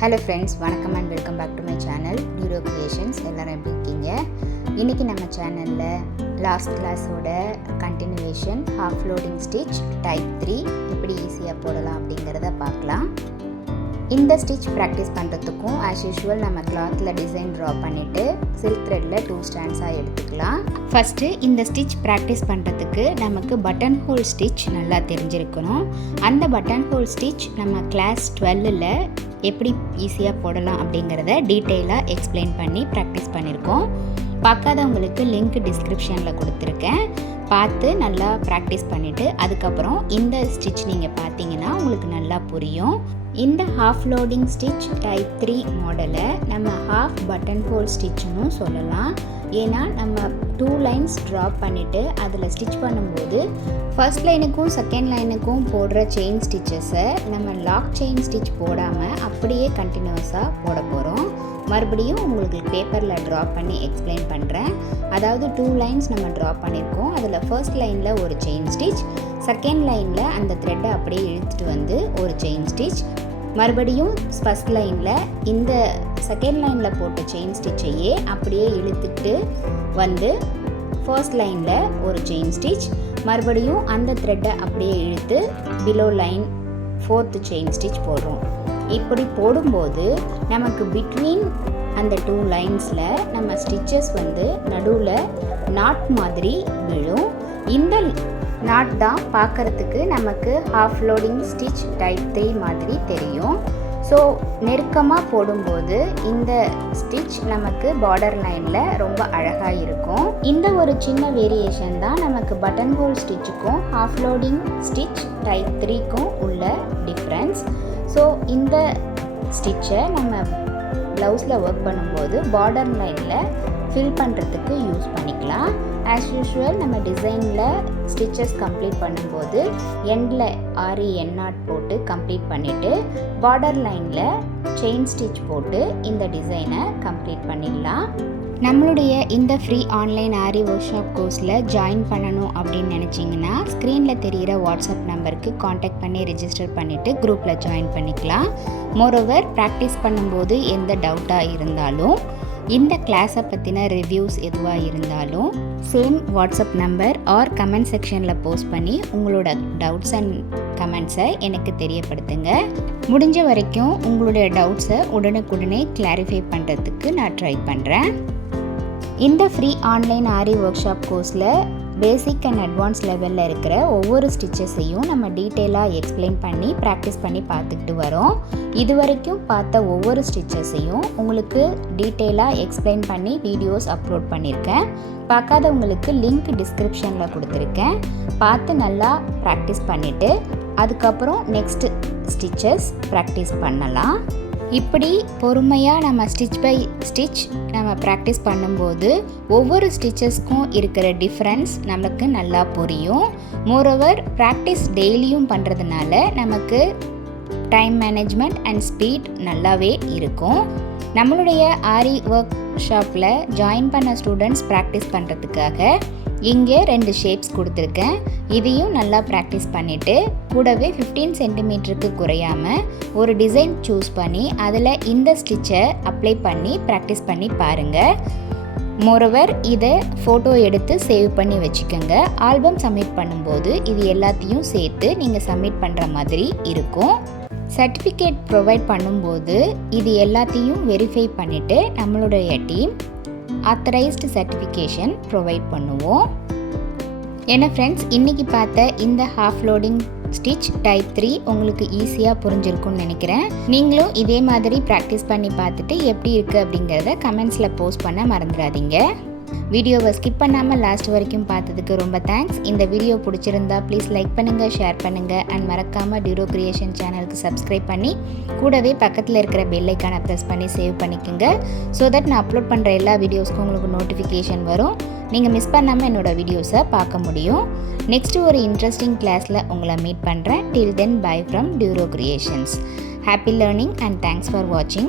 Hello friends, வணக்கம் and welcome back to my channel Aariwork Creations. எல்லாரும் எப்படி இருக்கீங்க? இன்னைக்கு நம்ம சேனல்ல லாஸ்ட் கிளாஸோட continuation half loading stitch type 3 எப்படி ஈஸியா போடலாம் அப்படிங்கறத பார்க்கலாம். இந்த ஸ்டிட்ச் பிராக்டீஸ் பண்றதுக்கும் as usual நம்ம clothல டிசைன் draw பண்ணிட்டு silk threadல 2 strands-ஆ எடுத்துக்கலாம். ஃபர்ஸ்ட் இந்த ஸ்டிட்ச் பிராக்டீஸ் பண்றதுக்கு நமக்கு பட்டன் ஹோல் ஸ்டிட்ச் நல்லா தெரிஞ்சிருக்கணும். அந்த பட்டன் ஹோல் ஸ்டிட்ச் நம்ம கிளாஸ் 12ல எப்படி ஈஸியா போடலாம் அப்படிங்கறத டீடைலா எக்ஸ்பிளைன் பண்ணி பிராக்டீஸ் பண்ணிருக்கோம். பார்க்காதவங்களுக்கு லிங்க் டிஸ்கிரிப்ஷன்ல கொடுத்திருக்கேன். பார்த்து நல்லா பிராக்டீஸ் பண்ணிட்டு அதுக்கப்புறம் இந்த ஸ்டிட்ச் நீங்க பாத்தீங்கன்னா உங்களுக்கு நல்லா புரியும். இந்த half loading stitch type 3 மாடலை நம்ம half button hole stitchனு சொல்லலாம். ஏன்னா நம்ம 2 lines drop பண்ணிட்டு அதில் ஸ்டிச் பண்ணும்போது ஃபர்ஸ்ட் லைனுக்கும் செகண்ட் லைனுக்கும் போடுற செயின் ஸ்டிச்சஸை நம்ம லாக் செயின் ஸ்டிச் போடாமல் அப்படியே கண்டினியூஸாக போட போகிறோம். மறுபடியும் உங்களுக்கு பேப்பரில் ட்ரா பண்ணி எக்ஸ்பிளைன் பண்ணுறேன். அதாவது 2 லைன்ஸ் நம்ம ட்ரா பண்ணியிருக்கோம். அதில் ஃபர்ஸ்ட் லைனில் ஒரு செயின் ஸ்டிச், செகண்ட் லைனில் அந்த த்ரெட்டை அப்படியே இழுத்துட்டு வந்து ஒரு செயின் ஸ்டிச், மறுபடியும் ஃபர்ஸ்ட் லைனில் இந்த செகண்ட் லைனில் போட்ட செயின் ஸ்டிச்சையே அப்படியே இழுத்துட்டு வந்து ஃபர்ஸ்ட் லைனில் ஒரு செயின் ஸ்டிச், மறுபடியும் அந்த த்ரெட்டை அப்படியே இழுத்து below line 4th chain stitch போடுறோம். இப்படி போடும்போது நமக்கு பிட்வீன் அந்த 2 லைன்ஸில் நம்ம ஸ்டிச்சஸ் வந்து நடுவில் நாட் மாதிரி விழும். இந்த நாட் தான் பார்க்குறதுக்கு நமக்கு ஹாஃப் லோடிங் ஸ்டிச் டைப் 3 மாதிரி தெரியும். ஸோ நெருக்கமாக போடும்போது இந்த ஸ்டிச் நமக்கு பார்டர் லைனில் ரொம்ப அழகாக இருக்கும். இந்த ஒரு சின்ன வேரியேஷன் தான் நமக்கு பட்டன் ஹோல் ஸ்டிச்சுக்கும் ஹாஃப் லோடிங் ஸ்டிச் டைப் 3க்கும் உள்ள டிஃப்ரென்ஸ். ஸோ இந்த ஸ்டிச்சை நம்ம ப்ளவுஸில் ஒர்க் பண்ணும்போது பார்டர் லைனில் ஃபில் பண்ணுறதுக்கு யூஸ் பண்ணிக்கலாம். ஆஸ் யூஷுவல் நம்ம டிசைனில் ஸ்டிச்சஸ் கம்ப்ளீட் பண்ணும்போது எண்டில் ஆரி எண்ணாட் போட்டு கம்ப்ளீட் பண்ணிவிட்டு பார்டர் லைனில் செயின் ஸ்டிச் போட்டு இந்த டிசைனை கம்ப்ளீட் பண்ணிடலாம். நம்மளுடைய இந்த ஃப்ரீ ஆன்லைன் ஆரி ஒர்க் ஷாப் கோர்ஸில் ஜாயின் பண்ணணும் அப்படின்னு நினச்சிங்கன்னா ஸ்க்ரீனில் தெரிகிற வாட்ஸ்அப் நம்பருக்கு காண்டாக்ட் பண்ணி ரிஜிஸ்டர் பண்ணிவிட்டு குரூப்பில் ஜாயின் பண்ணிக்கலாம். மோரோவர் ப்ராக்டிஸ் பண்ணும்போது எந்த டவுட்டாக இருந்தாலும் இந்த கிளாஸை பற்றின ரிவ்யூஸ் எதுவாக இருந்தாலும் same WhatsApp number or comment செக்ஷனில் போஸ்ட் பண்ணி உங்களோட டவுட்ஸ் அண்ட் கமெண்ட்ஸை எனக்கு தெரியப்படுத்துங்க. முடிஞ்ச வரைக்கும் உங்களுடைய டவுட்ஸை உடனுக்குடனே கிளாரிஃபை பண்ணுறதுக்கு நான் ட்ரை பண்ணுறேன். இந்த ஃப்ரீ ஆன்லைன் ஆரி ஒர்க் ஷாப் கோர்ஸில் பேசிக் அண்ட் அட்வான்ஸ் லெவலில் இருக்கிற ஒவ்வொரு ஸ்டிச்சஸையும் நம்ம டீட்டெயிலாக எக்ஸ்பிளைன் பண்ணி ப்ராக்டிஸ் பண்ணி பார்த்துக்கிட்டு வரோம். இது வரைக்கும் பார்த்த ஒவ்வொரு ஸ்டிச்சஸையும் உங்களுக்கு டீட்டெயிலாக எக்ஸ்பிளைன் பண்ணி வீடியோஸ் அப்லோட் பண்ணியிருக்கேன். பார்க்காதவங்களுக்கு லிங்க் டிஸ்கிரிப்ஷனில் கொடுத்துருக்கேன். பார்த்து நல்லா ப்ராக்டிஸ் பண்ணிவிட்டு அதுக்கப்புறம் நெக்ஸ்ட் ஸ்டிச்சஸ் ப்ராக்டிஸ் பண்ணலாம். இப்படி பொறுமையாக நம்ம ஸ்டிச் பை ஸ்டிச் நம்ம ப்ராக்டிஸ் பண்ணும்போது ஒவ்வொரு ஸ்டிச்சஸ்க்கும் இருக்கிற டிஃப்ரென்ஸ் நமக்கு நல்லா புரியும். மோரோவர் ப்ராக்டிஸ் டெய்லியும் பண்ணுறதுனால நமக்கு டைம் மேனேஜ்மெண்ட் அண்ட் ஸ்பீட் நல்லாவே இருக்கும். நம்மளுடைய ஆரி ஒர்க் ஷாப்பில் ஜாயின் பண்ண ஸ்டூடெண்ட்ஸ் ப்ராக்டிஸ் பண்ணுறதுக்காக இங்கே 2 ஷேப்ஸ் கொடுத்துருக்கேன். இதையும் நல்லா ப்ராக்டிஸ் பண்ணிவிட்டு கூடவே 15 சென்டிமீட்டருக்கு குறையாமல் ஒரு டிசைன் சூஸ் பண்ணி அதில் இந்த ஸ்டிச்சை அப்ளை பண்ணி ப்ராக்டிஸ் பண்ணி பாருங்கள். மோரோவர் இதை ஃபோட்டோ எடுத்து சேவ் பண்ணி வச்சுக்கோங்க. ஆல்பம் சப்மிட் பண்ணும்போது இது எல்லாத்தையும் சேர்த்து நீங்கள் சப்மிட் பண்ணுற மாதிரி இருக்கும். சர்டிஃபிகேட் ப்ரொவைட் பண்ணும்போது இது எல்லாத்தையும் வெரிஃபை பண்ணிவிட்டு நம்மளுடைய டீம் ஆத்தரைஸ்டு சர்டிஃபிகேஷன் ப்ரொவைட் பண்ணுவோம். என்ன ஃப்ரெண்ட்ஸ், இன்றைக்கி பார்த்த இந்த ஹாஃப் லோடிங் ஸ்டிச் டைப் 3 உங்களுக்கு ஈஸியாக புரிஞ்சிருக்கும்னு நினைக்கிறேன். நீங்களும் இதே மாதிரி ப்ராக்டிஸ் பண்ணி பார்த்துட்டு எப்படி இருக்குது அப்படிங்கிறத கமெண்ட்ஸில் போஸ்ட் பண்ண மறந்துடாதீங்க. வீடியோவை ஸ்கிப் பண்ணாமல் லாஸ்ட் வரைக்கும் பார்த்ததுக்கு ரொம்ப தேங்க்ஸ். இந்த வீடியோ பிடிச்சிருந்தா ப்ளீஸ் லைக் பண்ணுங்கள், ஷேர் பண்ணுங்கள் அண்ட் மறக்காமல் Aariwork Creation சேனலுக்கு சப்ஸ்கிரைப் பண்ணி கூடவே பக்கத்தில் இருக்கிற பெல் ஐக்கானை ப்ரெஸ் பண்ணி சேவ் பண்ணிக்கோங்க. ஸோ தட் நான் அப்லோட் பண்ணுற எல்லா வீடியோஸ்க்கும் உங்களுக்கு நோட்டிஃபிகேஷன் வரும். நீங்கள் மிஸ் பண்ணாமல் என்னோடய வீடியோஸை பார்க்க முடியும். நெக்ஸ்ட்டு ஒரு இன்ட்ரெஸ்டிங் கிளாஸில் உங்களை மீட் பண்ணுறேன். Till then bye from Aariwork Creations. Happy learning and thanks for watching.